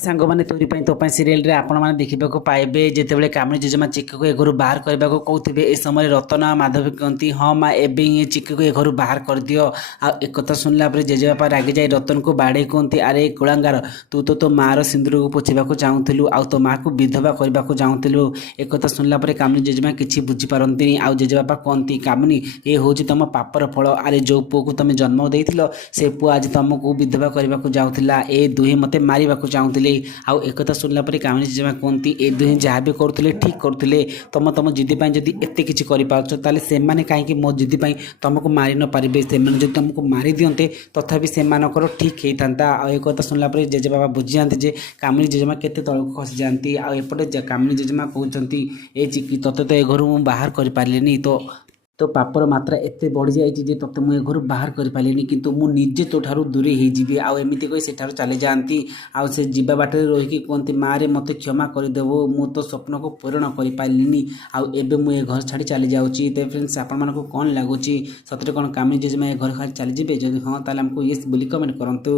ସାଙ୍ଗମାନେ ତୋରି ପାଇଁ ତୋ ପାଇଁ ସିରିଏଲରେ ଆପଣମାନେ ଦେଖିବାକୁ ପାଇବେ ଯେତେବେଳେ କାମିନୀ ଜେଜେମା ଚିକୁକୁ ଏ ଘରୁ ବାହାର କରିବାକୁ କହୁଥିବେ ଏ ସମୟରେ ରତନ ଆଉ ମାଧବୀ କହନ୍ତି ହଁ ମା ଏବେ ହିଁ ଚିକୁକୁ ଏ ଘରୁ ବାହାର କରିଦିଅ। ଆଉ ଏକଥା ଶୁଣିଲା ପରେ ଜେଜେବାପା ରାଗିଯାଇ ରତନକୁ ବାଡ଼େଇ କୁହନ୍ତି ଆରେ କୁଳାଙ୍ଗାର ତୁ ତ ତୋ ମାଆର ସିନ୍ଦୁରକୁ ପୋଛିବାକୁ ଚାହୁଁଥିଲୁ ଆଉ ତୋ ମାଆକୁ ବିଧବା କରିବାକୁ ଚାହୁଁଥିଲୁ। ଏକଥା ଶୁଣିଲା ପରେ କାମିନୀ ଜେଜେମା କିଛି ବୁଝିପାରନ୍ତିନି ଆଉ ଜେଜେବାପା କହନ୍ତି କାମିନୀ ଏ ହେଉଛି ତମ ପାପର ଫଳ। ଆରେ ଯେଉଁ ପୁଅକୁ ତମେ ଜନ୍ମ ଦେଇଥିଲ ସେ ପୁଅ ଆଜି ତମକୁ ବିଧବା କରିବାକୁ ଯାଉଥିଲା। ଏ ଦୁହେଁ ମୋତେ ମାରିବାକୁ ଚାହୁଁଥିଲେ। ଆଉ ଏକଥା ଶୁଣିଲା ପରେ କାମିନୀ ଜେଜେମା କୁହନ୍ତି ଏ ଦୁହେଁ ଯାହା ବି କରୁଥିଲେ ଠିକ୍ କରୁଥିଲେ। ତମ ଜିଦି ପାଇଁ ଯଦି ଏତେ କିଛି କରିପାରୁଛ ତାହେଲେ ସେମାନେ କାହିଁକି ମୋ ଜିଦି ପାଇଁ ତମକୁ ମାରି ନ ପାରିବେ। ସେମାନେ ଯଦି ତମକୁ ମାରି ଦିଅନ୍ତେ ତଥାପି ସେମାନଙ୍କର ଠିକ୍ ହେଇଥାନ୍ତା। ଆଉ ଏକଥା ଶୁଣିଲା ପରେ ଜେଜେବାପା ବୁଝିଯାଆନ୍ତି ଯେ କାମିନୀ ଜେଜେମା କେତେ ତଳକୁ ଖସିଯାଆନ୍ତି। ଆଉ ଏପଟେ କାମିନୀ ଜେଜେମା କହୁଛନ୍ତି ଏ ଚିକି ତୋତେ ତ ଏ ଘରୁ ମୁଁ ବାହାର କରିପାରିଲିନି। ତୋ ପାପର ମାତ୍ରା ଏତେ ବଢ଼ିଯାଇଛି ଯେ ତୋତେ ମୁଁ ଏ ଘରୁ ବାହାର କରିପାରିଲିନି କିନ୍ତୁ ମୁଁ ନିଜେ ତୋଠାରୁ ଦୂରେଇ ହେଇଯିବି। ଆଉ ଏମିତି କହି ସେଠାରୁ ଚାଲିଯାଆନ୍ତି। ଆଉ ସେ ଯିବା ବାଟରେ ରହିକି କୁହନ୍ତି ମାଆରେ ମୋତେ କ୍ଷମା କରିଦେବୁ ମୁଁ ତୋ ସ୍ୱପ୍ନକୁ ପୂରଣ କରିପାରିଲିନି। ଆଉ ଏବେ ମୁଁ ଏ ଘର ଛାଡ଼ି ଚାଲିଯାଉଛି। ତେବେ ଫ୍ରେଣ୍ଡସ୍ ଆପଣମାନଙ୍କୁ କ'ଣ ଲାଗୁଛି ସତରେ କ'ଣ କାମିନୀ ଜେଜେମା ଏ ଘର ଛାଡ଼ି ଚାଲିଯିବେ? ଯଦି ହଁ ତାହେଲେ ଆମକୁ ୟେସ୍ ବୋଲି କମେଣ୍ଟ କରନ୍ତୁ।